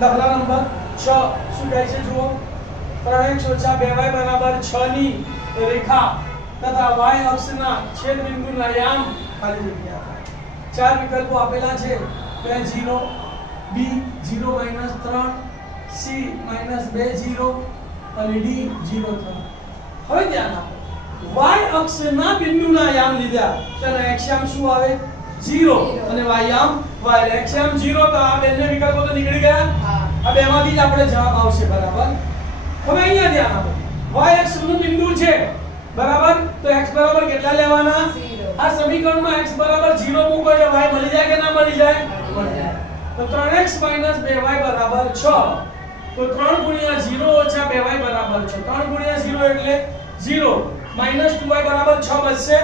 દાખલા નંબર 6 શું કહે છે જુઓ 3x - 2y બરાબર 6 ની રેખા તથા y અક્ષના છેદ બિંદુના યામ ખાલી જગ્યા ચાર વિકલ્પો આપેલા છે બે 0 b 0 - 3 c -2 0 અને d 0 3 હવે ધ્યાન આપો y અક્ષના બિંદુના યામ લીધા ચાલો x યામ શું આવે 0 અને y યામ y x યામ 0 તો આ બંને વિકલ્પો તો નીકળી ગયા આ બેમાંથી જ આપણે જવાબ આવશે બરાબર હવે અહીંયા ધ્યાન આપો y અક્ષનું બિંદુ છે બરાબર તો x બરાબર કેટલા લેવાના 0 આ સમીકરણમાં x બરાબર 0 મૂકો એટલે y મળી જાય કે ના મળી જાય મળી જાય તો 3x - 2y બરાબર 6 તો 3 * 0 - 2y બરાબર 6 3 * 0 એટલે 0 -2y બરાબર 6 બચશે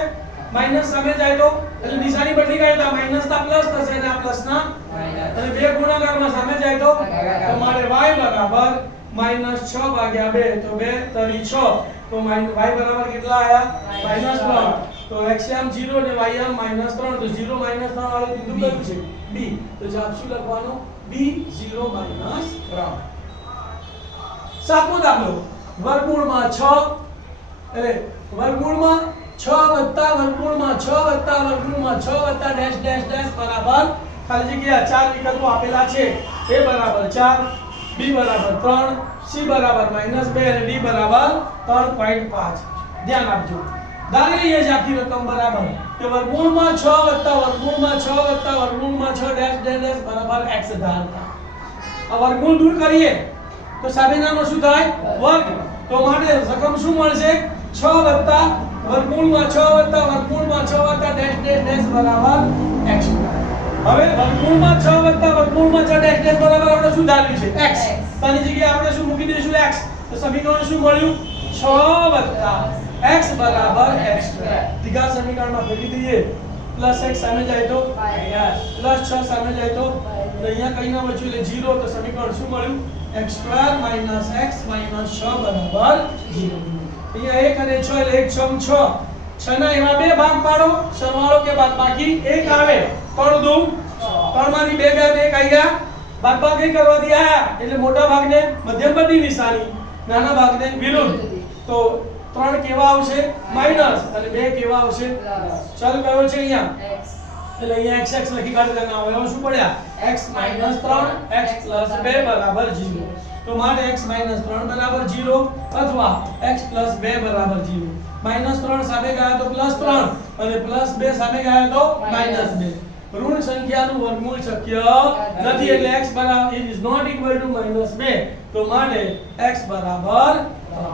માઈનસ સામે જાય તો એટલે નિશાની બદલી ગઈ તો માઈનસ ના પ્લસ થશે અને આ પ્લસ ના માઈનસ અને બે ગુણાકારમાં સામે જાય તો તમારે y બરાબર -6 ભાગ્યા 2 તો 2 તરી 6 તો y બરાબર કેટલા આયા -3 તો x યામ 0 અને y યામ -3 તો 0 -3 વાળું બિંદુ કયું છે b તો જવાબ શું લખવાનો b 0 -3 સાતમો દાખલો વર્ગમૂળમાં 6 એટલે વર્ગમૂળમાં 6 વત્તા વર્ગમૂળમાં 6 વત્તા વર્ગમૂળમાં 6 વત્તા ડેશ ડેશ ડેશ બરાબર ખાલી જગ્યા ચાર વિકલ્પો આપેલા છે a બરાબર 4 b બરાબર 3 c બરાબર -2 અને d બરાબર 3.5 ધ્યાન આપજો ધારી લઈએ છે આખી રકમ બરાબર કે વર્ગમૂળમાં 6 વત્તા વર્ગમૂળમાં 6 વત્તા વર્ગમૂળમાં 6 ડેશ ડેશ ડેશ બરાબર x ધારતા આ વર્ગમૂળ દૂર કરીએ તો સામેનાનો શું થાય વર્ગ તો માટે રકમ શું મળશે 6 વત્તા વર્ગમૂળમાં 6 વત્તા વર્ગમૂળમાં 6 વત્તા ડેશ ડેશ ડેશ બરાબર x હવે વર્ગમૂળમાં 6 વત્તા વર્ગમૂળમાં 6 ડેશ ડેશ બરાબર આપણે શું ધાર્યું છે x તેની જગ્યાએ આપણે શું મૂકી દઈશું x તો સમીકરણ શું મળ્યું 6 વત્તા x બરાબર x દીઘા સમીકરણમાં ફેરવી દઈએ પ્લસ x સામે જાય તો પ્લસ 6 સામે જાય તો અહીંયા કઈ ના બચ્યું એટલે 0 તો સમીકરણ શું મળ્યું x² - x - 6 બરાબર 0 અહીંયા 1 અને 6 એટલે 1 6 6 6 ના એમાં બે ભાગ પાડો સરવાળો કે બાદબાકી 1 આવે 3 2 3 માંથી 2 ગયા 1 આવી ગયા બાદબાકી કરવાથી આયા એટલે મોટા ભાગને મધ્યમપદની નિશાની નાના ભાગને વિરુદ્ધ તો 3 કેવા આવશે માઈનસ અને 2 કેવા આવશે ચાલ કયો છે અહીંયા એટલે અહીંયા x લખી કાઢી દેના હોય શું પડ્યા x - 3 x + 2 બરાબર 0 તો માટે x - 3 બરાબર 0 અથવા x + 2 બરાબર 0 -3 સામે ગયા તો +3 અને +2 સામે ગયા તો -2 ઋણ સંખ્યાનું વર્ગમૂળ શક્ય નથી એટલે x બરાબર ઇઝ નોટ ઇક્વલ ટુ -2 તો માટે x બરાબર 3